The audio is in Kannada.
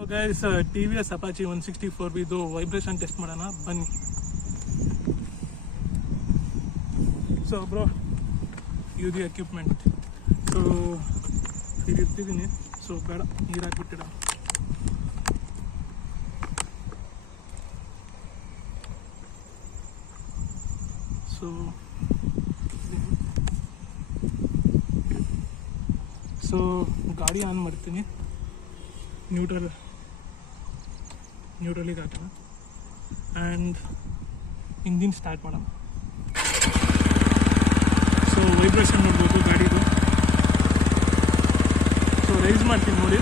So guys, TVS Apache 164 ಇದು ವೈಬ್ರೇಷನ್ ಟೆಸ್ಟ್ ಮಾಡೋಣ ಬನ್ನಿ. ಸೊ ಬ್ರೋ, ಇದು ಎಕ್ವಿಪ್ಮೆಂಟ್. ಸೊ ಇದು ಇರ್ತಿದ್ದೀನಿ. ಸೊ ಬೇಡ, ನೀರು ಹಾಕ್ಬಿಟ್ಟಿಡ. ಸೊ ಗಾಡಿ ಆನ್ ಮಾಡ್ತೀನಿ. ನ್ಯೂಟ್ರಲಿಗೆ ಹಾಕೋಣ ಆ್ಯಂಡ್ ಇಂಜಿನ್ ಸ್ಟಾರ್ಟ್ ಮಾಡೋಣ. ಸೊ ವೈಬ್ರೇಷನ್ ನೋಡ್ಬೋದು ಗಾಡಿದು. ಸೊ ರೈಸ್ ಮಾಡ್ತೀನಿ ನೋಡಿ.